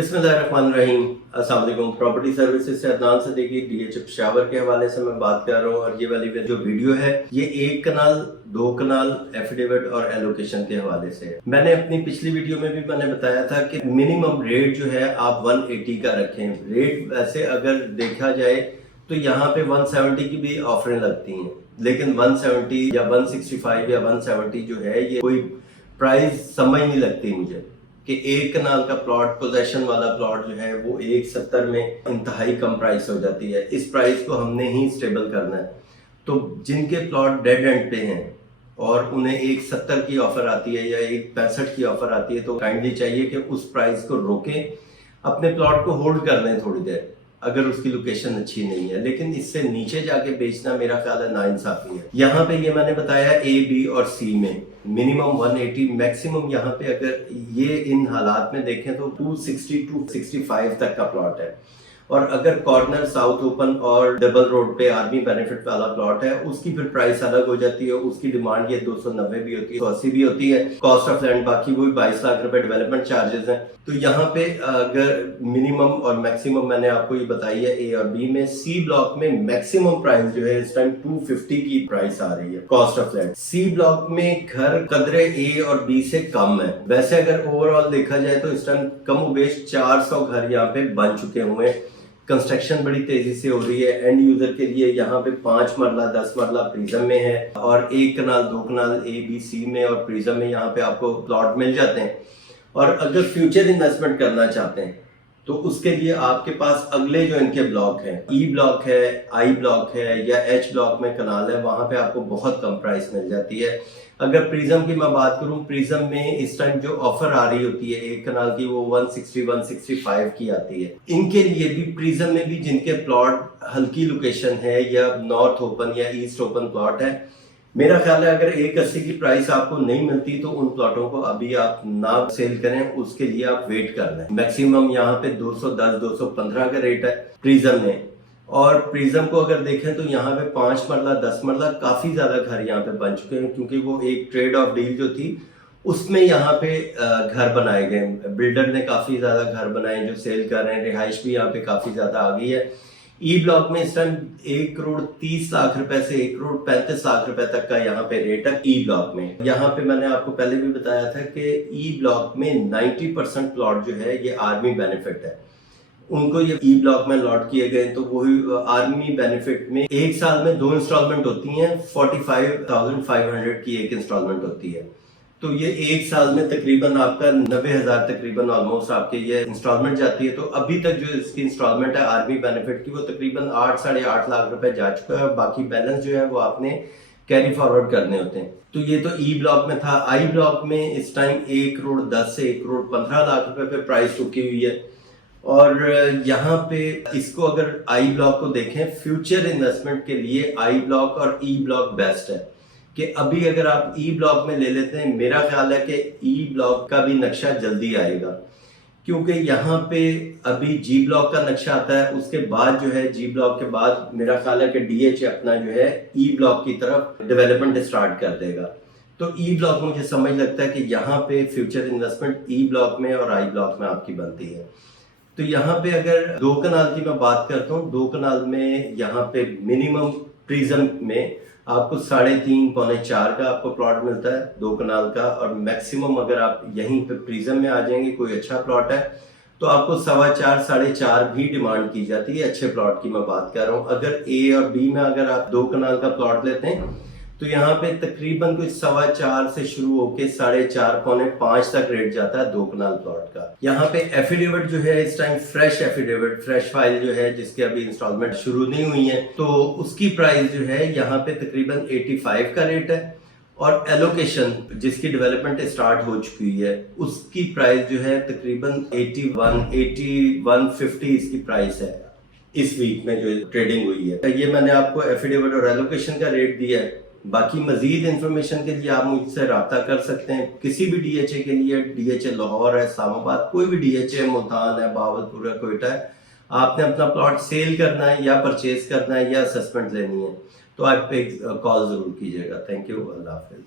बिस्मिल्लाहिर्रहमानिर्रहीम। अस्सलाम वालेकुम। प्रॉपर्टी सर्विसेज से अदनान सदीकी डीएच पेशावर के हवाले से मैं बात कर रहा हूँ और ये वाली जो वीडियो है ये 1 कनाल 2 कनाल एफिडेविट और एलोकेशन के हवाले से है। मैंने अपनी पिछली वीडियो में भी मैंने बताया था कि मिनिमम रेट जो है आप 180 का रखें। रेट वैसे अगर देखा जाए तो यहाँ पे 170 की भी ऑफरें लगती हैं, लेकिन 170 या 165 या 170 जो है ये कोई प्राइस समझ नहीं लगती मुझे कि 1 कनाल का प्लॉट पोजेशन वाला प्लॉट जो है वो 170 में इंतहाई कम प्राइस हो जाती है। इस प्राइस को हमने ही स्टेबल करना है। तो जिनके प्लॉट डेड एंड पे हैं और उन्हें 170 की ऑफर आती है या 165 की ऑफर आती है तो काइंडली चाहिए कि उस प्राइस को रोकें, अपने प्लॉट को होल्ड कर लें थोड़ी देर अगर उसकी लोकेशन अच्छी नहीं है, लेकिन इससे नीचे जाके बेचना मेरा ख्याल है नाइंसाफी है। यहाँ पे ये मैंने बताया ए बी और सी में मिनिमम 180, मैक्सिमम यहाँ पे अगर ये इन हालात में देखें तो 260 टू 65 तक का प्लॉट है। और अगर कॉर्नर साउथ ओपन और डबल रोड पे आर्मी बेनिफिट वाला प्लॉट है उसकी फिर प्राइस अलग हो जाती है। उसकी डिमांड ये 290 भी होती है, 180 भी होती है। कॉस्ट ऑफ लैंड बाकी वही 22 लाख रुपए डेवलपमेंट चार्जेस हैं। तो यहाँ पे अगर मिनिमम और मैक्सिमम मैंने आपको ये बताई है ए और बी में। सी ब्लॉक में मैक्सिमम प्राइस जो है इस टाइम 250 की प्राइस आ रही है cost of land. C block में घर कदरे ए और बी से कम है। वैसे अगर ओवरऑल देखा जाए तो इस टाइम कम उबेश 400 घर यहाँ पे बन चुके हुए हैं। कंस्ट्रक्शन बड़ी तेजी से हो रही है। एंड यूजर के लिए यहाँ पे 5 मरला 10 मरला प्रिज्म में है और 1 कनाल 2 कनाल ए बी सी में और प्रिज्म में यहाँ पे आपको प्लॉट मिल जाते हैं। और अगर फ्यूचर इन्वेस्टमेंट करना चाहते हैं तो उसके लिए आपके पास अगले जो इनके ब्लॉक हैं, ई ब्लॉक है, आई ब्लॉक है या एच ब्लॉक में कनाल है, वहां पे आपको बहुत कम प्राइस मिल जाती है। अगर प्रिज्म की मैं बात करूं, प्रिज्म में इस टाइम जो ऑफर आ रही होती है 1 कनाल की वो 160 165 की आती है। इनके लिए भी प्रिज्म में भी जिनके प्लॉट हल्की लोकेशन है या नॉर्थ ओपन या ईस्ट ओपन प्लॉट है, मेरा ख्याल है अगर 180 की प्राइस आपको नहीं मिलती तो उन प्लॉटों को अभी आप ना सेल करें, उसके लिए आप वेट कर लें। मैक्सिमम यहाँ पे 210 215 का रेट है प्रिज्म में। और प्रिज्म को अगर देखें तो यहाँ पे 5 मरला 10 मरला काफी ज्यादा घर यहाँ पे बन चुके हैं, क्योंकि वो एक ट्रेड ऑफ डील जो थी उसमें यहाँ पे घर बनाए गए। बिल्डर ने काफी ज्यादा घर बनाए जो सेल कर रहे हैं। रिहाइश भी यहाँ पे काफी ज्यादा आ गई है। ई ब्लॉक में इस टाइम 1 करोड़ 30 लाख रुपए से 1 करोड़ 35 लाख रुपए तक का यहाँ पे रेट है ई ब्लॉक में। यहाँ पे मैंने आपको पहले भी बताया था कि ई ब्लॉक में 90% प्लॉट जो है ये आर्मी बेनिफिट है। उनको ये ई ब्लॉक में लॉट किए गए तो वही आर्मी बेनिफिट में 1 साल में 2 इंस्टॉलमेंट होती हैं। 45,500 की एक इंस्टॉलमेंट होती है। तो ये 1 साल में तकरीबन आपका 90,000 तकरीबन ऑलमोस्ट आपके ये इंस्टॉलमेंट जाती है। तो अभी तक जो इसकी इंस्टॉलमेंट है आर्मी बेनिफिट की वो तकरीबन 8 साढ़े 8 लाख रुपए जा चुका है और बाकी बैलेंस जो है वो आपने कैरी फॉरवर्ड करने होते हैं। तो ये तो ई ब्लॉक में था। आई ब्लॉक में इस टाइम 1 करोड़ 10 से 1 करोड़ 15 लाख रुपए पे प्राइस रुकी हुई है। और यहाँ पे इसको अगर आई ब्लॉक को देखें फ्यूचर इन्वेस्टमेंट के लिए आई ब्लॉक और ई ब्लॉक बेस्ट है। कि अभी अगर आप ई ब्लॉक में ले लेते हैं, मेरा ख्याल है कि ई ब्लॉक का भी नक्शा जल्दी आएगा, क्योंकि यहाँ पे अभी जी ब्लॉक का नक्शा आता है। उसके बाद जो है जी ब्लॉक के बाद मेरा ख्याल है कि डीएच अपना जो है ई ब्लॉक की तरफ डेवलपमेंट स्टार्ट कर देगा। तो ई ब्लॉक मुझे समझ लगता है कि यहाँ पे फ्यूचर इन्वेस्टमेंट ई ब्लॉक में और आई ब्लॉक में आपकी बनती है। तो यहाँ पे अगर 2 कनाल की मैं बात करता हूँ, 2 कनाल में यहाँ पे मिनिमम प्रिज्म में आपको 3.5 पौने 4 का आपको प्लॉट मिलता है 2 कनाल का। और मैक्सिमम अगर आप यहीं पे प्रिज्म में आ जाएंगे, कोई अच्छा प्लॉट है तो आपको 4.25 साढ़े 4 भी डिमांड की जाती है। अच्छे प्लॉट की मैं बात कर रहा हूँ। अगर ए और बी में अगर आप 2 कनाल का प्लॉट लेते हैं तो यहाँ पे तकरीबन कोई 4.25 से शुरू होके 4.5 पौने 5 तक रेट जाता है 2 कनाल प्लॉट का। यहाँ पे एफिडेविट जो है इस time fresh affidavit, fresh file जो है जिसके अभी इंस्टॉलमेंट शुरू नहीं हुई है, तो उसकी प्राइस जो है यहाँ पे तकरीबन 85 का रेट है। और एलोकेशन जिसकी डेवलपमेंट स्टार्ट हो चुकी है उसकी प्राइस जो है तकरीबन 8150 इसकी प्राइस है इस वीक में जो ट्रेडिंग हुई है। ये मैंने आपको एफिडेविट और एलोकेशन का रेट दिया है। बाकी मजीद इंफॉर्मेशन के लिए आप मुझसे रब्ता कर सकते हैं किसी भी डीएचए के लिए। डीएचए लाहौर है, इस्लामाबाद, कोई भी डीएचए, मुल्तान है, बहावलपुर है, कोयटा है, आपने अपना प्लॉट सेल करना है या परचेज करना है या असेसमेंट लेनी है तो आप एक कॉल जरूर कीजिएगा। Thank you. Allah Hafiz.